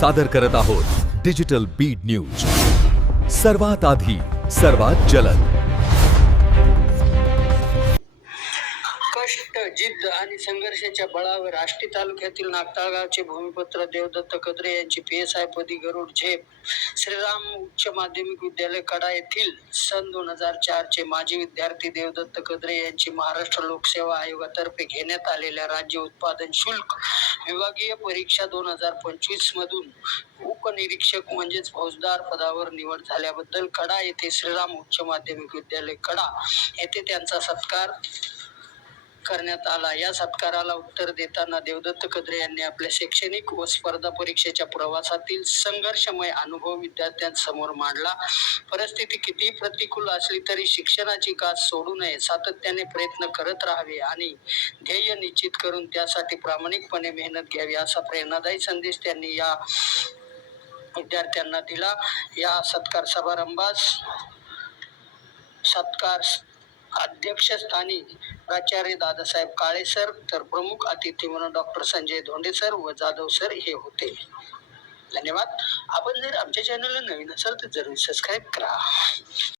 सादर करत आहोत डिजिटल बीड न्यूज, सर्वात आधी, सर्वात जलद. कष्ट, जिद्द आणि संघर्षाच्या बळावर आष्टी तालुक्यातील नागताळ गावचे भूमिपुत्र देवदत्त कदरे यांची PSI पदी गरुड झेप. श्रीराम उच्च माध्यमिक विद्यालय कडा येथील सन 2004 चे माजी विद्यार्थी देवदत्त कदरे यांची महाराष्ट्र लोकसेवा आयोगातर्फे घेण्यात आलेल्या राज्य उत्पादन शुल्क विभागीय परीक्षा 2025 मधून उपनिरीक्षक म्हणजेच फौजदार पदावर निवड झाल्याबद्दल कडा येथे श्रीराम उच्च माध्यमिक विद्यालय कडा येथे त्यांचा सत्कार करण्यात आला. या सत्काराला उत्तर देताना देवदत्त कदरे यांनी आपल्या शैक्षणिक व स्पर्धा परीक्षेच्या प्रवासातील संघर्षमय अनुभव विद्यार्थ्यांसमोर मांडला. परिस्थिती कितीही प्रतिकूल असली तरी शिक्षणाची कास सोडू नये, सातत्याने प्रयत्न करत राहावे आणि ध्येय निश्चित करून त्यासाठी प्रामाणिकपणे मेहनत घ्यावी असा प्रेरणादायी संदेश त्यांनी या विद्यार्थ्यांना दिला. या सत्कार समारंभास अध्यक्षस्थानी प्राचार्य दादासाहेब काळे सर, तर प्रमुख अतिथी म्हणून डॉक्टर संजय धोंडे सर व जाधव सर हे होते. धन्यवाद. आपण जर आमच्या चॅनलला नवीन असाल तर जरूर सबस्क्राईब करा.